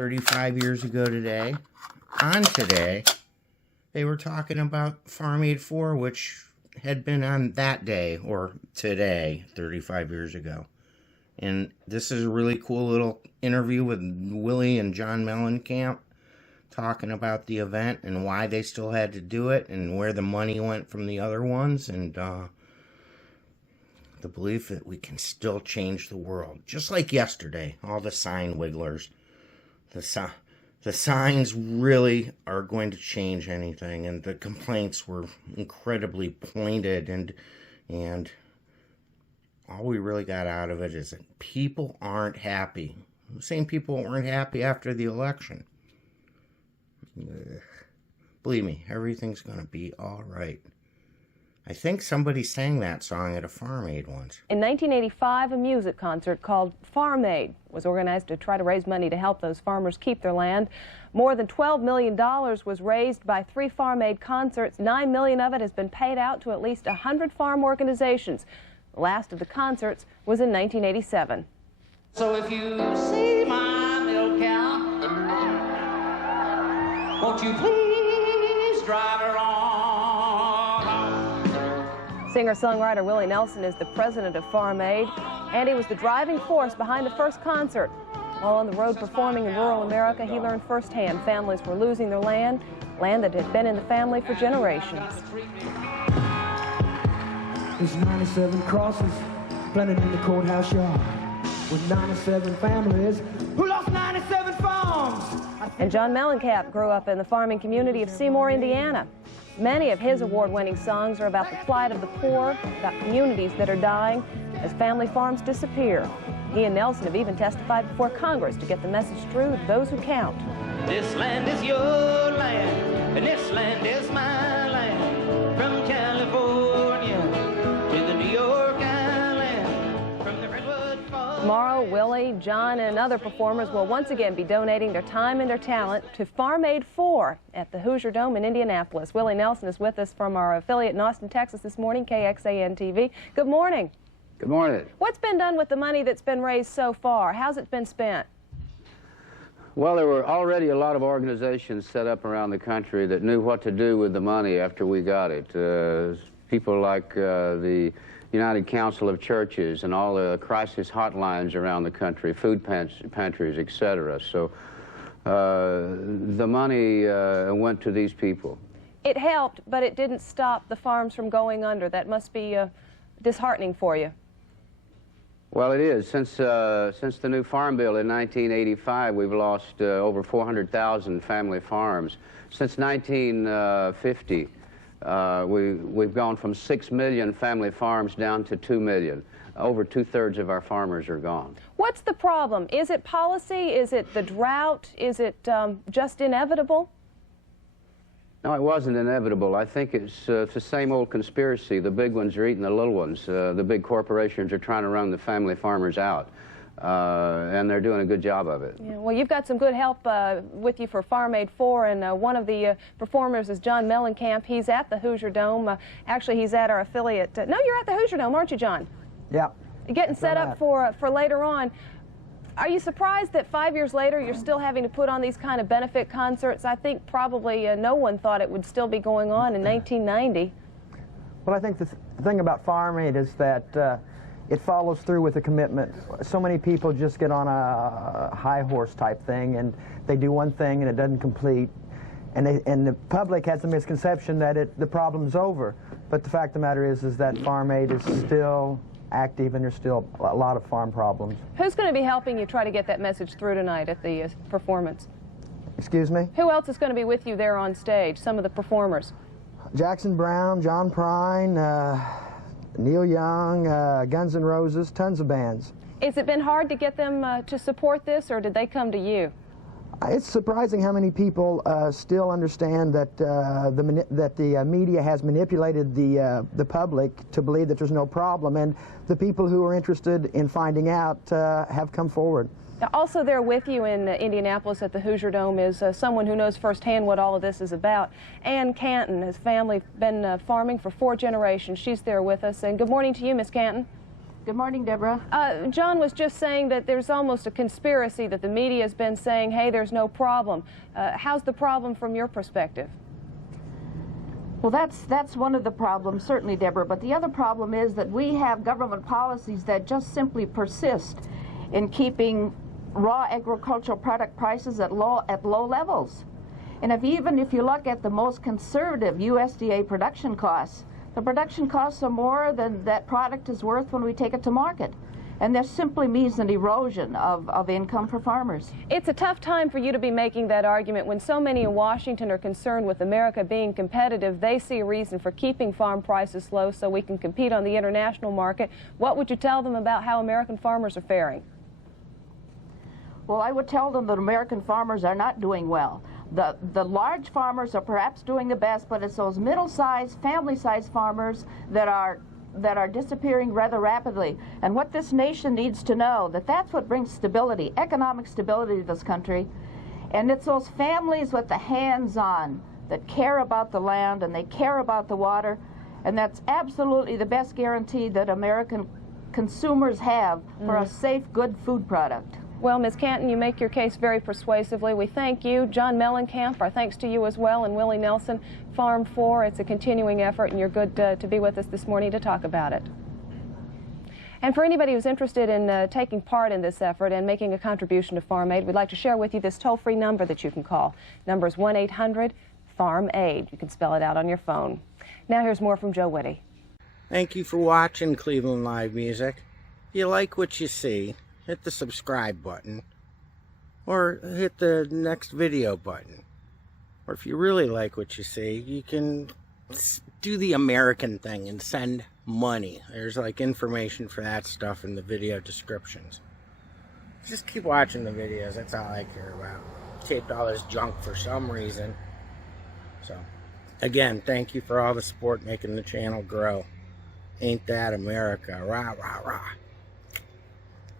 35 years ago today, they were talking about Farm Aid 4, which had been on that day, or today, 35 years ago. And this is a really cool little interview with Willie and John Mellencamp talking about the event and why they still had to do it and where the money went from the other ones, and the belief that we can still change the world. Just like yesterday, all the sign wigglers. The signs really are going to change anything, and the complaints were incredibly pointed, and all we really got out of it is that people aren't happy. The same people weren't happy after the election. Believe me, everything's going to be all right. I think somebody sang that song at a Farm Aid once. In 1985, a music concert called Farm Aid was organized to try to raise money to help those farmers keep their land. More than $12 million was raised by 3 Farm Aid concerts. $9 million of it has been paid out to at least 100 farm organizations. The last of the concerts was in 1987. So if you see my milk cow, won't you please drive her on? Singer-songwriter Willie Nelson is the president of Farm Aid, and he was the driving force behind the first concert. While on the road performing in rural America, he learned firsthand families were losing their land that had been in the family for generations. There's 97 crosses planted in the courthouse yard with 97 families who lost 97 farms. And John Mellencamp grew up in the farming community of Seymour, Indiana. Many of his award-winning songs are about the plight of the poor, about communities that are dying as family farms disappear. He and Nelson have even testified before Congress to get the message through to those who count. This land is your land, and this land is my land. From California to the New York Island, from the Redwood Falls. Tomorrow, Willie, John, and other performers will once again be donating their time and their talent to Farm Aid 4 at the Hoosier Dome in Indianapolis. Willie Nelson is with us from our affiliate in Austin, Texas this morning, KXAN-TV. Good morning. Good morning. What's been done with the money that's been raised so far? How's it been spent? Well, there were already a lot of organizations set up around the country that knew what to do with the money after we got it. People like the United Council of Churches and all the crisis hotlines around the country, food pantries, etc. So the money went to these people. It helped, but it didn't stop the farms from going under. That must be disheartening for you. Well, it is. Since the new Farm Bill in 1985, we've lost over 400,000 family farms. Since 1950, we've gone from 6 million family farms down to 2 million. Over 2/3 of our farmers are gone. What's the problem? Is it policy? Is it the drought? Is it just inevitable? No, it wasn't inevitable. I think it's the same old conspiracy. The big ones are eating the little ones. The big corporations are trying to run the family farmers out, and they're doing a good job of it. Yeah, well, you've got some good help with you for Farm Aid 4, and one of the performers is John Mellencamp. He's at the Hoosier Dome. Actually, he's at our affiliate. No, you're at the Hoosier Dome, aren't you, John? Yeah. You're getting set up for later on. Are you surprised that 5 years later you're still having to put on these kind of benefit concerts? I think probably no one thought it would still be going on in 1990. Well, I think the thing about Farm Aid is that it follows through with a commitment. So many people just get on a high horse type thing, and they do one thing and it doesn't complete. And the public has a misconception that the problem's over. But the fact of the matter is that Farm Aid is still active, and there's still a lot of farm problems. Who's going to be helping you try to get that message through tonight at the performance? Excuse me? Who else is going to be with you there on stage, some of the performers? Jackson Brown, John Prine, Neil Young, Guns N' Roses, tons of bands. Has it been hard to get them to support this, or did they come to you? It's surprising how many people still understand that the media has manipulated the public to believe that there's no problem, and the people who are interested in finding out have come forward. Also there with you in Indianapolis at the Hoosier Dome is someone who knows firsthand what all of this is about. Ann Canton, his family been farming for 4 generations. She's there with us, and good morning to you, Miss Canton. Good morning, Deborah. John was just saying that there's almost a conspiracy that the media has been saying, hey, there's no problem. How's the problem from your perspective? Well, that's one of the problems, certainly, Deborah. But the other problem is that we have government policies that just simply persist in keeping raw agricultural product prices at low levels. And even if you look at the most conservative USDA production costs, the production costs are more than that product is worth when we take it to market. And that simply means an erosion of income for farmers. It's a tough time for you to be making that argument when so many in Washington are concerned with America being competitive. They see a reason for keeping farm prices low so we can compete on the international market. What would you tell them about how American farmers are faring? Well, I would tell them that American farmers are not doing well. The large farmers are perhaps doing the best, but it's those middle-sized, family-sized farmers that are disappearing rather rapidly. And what this nation needs to know, that's what brings stability, economic stability to this country. And it's those families with the hands-on that care about the land and they care about the water. And that's absolutely the best guarantee that American consumers have for a safe, good food product. Well, Ms. Canton, you make your case very persuasively. We thank you. John Mellencamp, our thanks to you as well, and Willie Nelson, Farm 4. It's a continuing effort, and you're good to be with us this morning to talk about it. And for anybody who's interested in taking part in this effort and making a contribution to Farm Aid, we'd like to share with you this toll-free number that you can call. Number is 1-800-FARM-AID. You can spell it out on your phone. Now here's more from Joe Whitty. Thank you for watching Cleveland Live Music. If you like what you see, hit the subscribe button or hit the next video button. Or if you really like what you see, you can do the American thing and send money. There's like information for that stuff in the video descriptions. Just keep watching the videos, that's all I care about. Taped all this junk for some reason. So again, thank you for all the support making the channel grow. Ain't that America? Rah, rah, rah.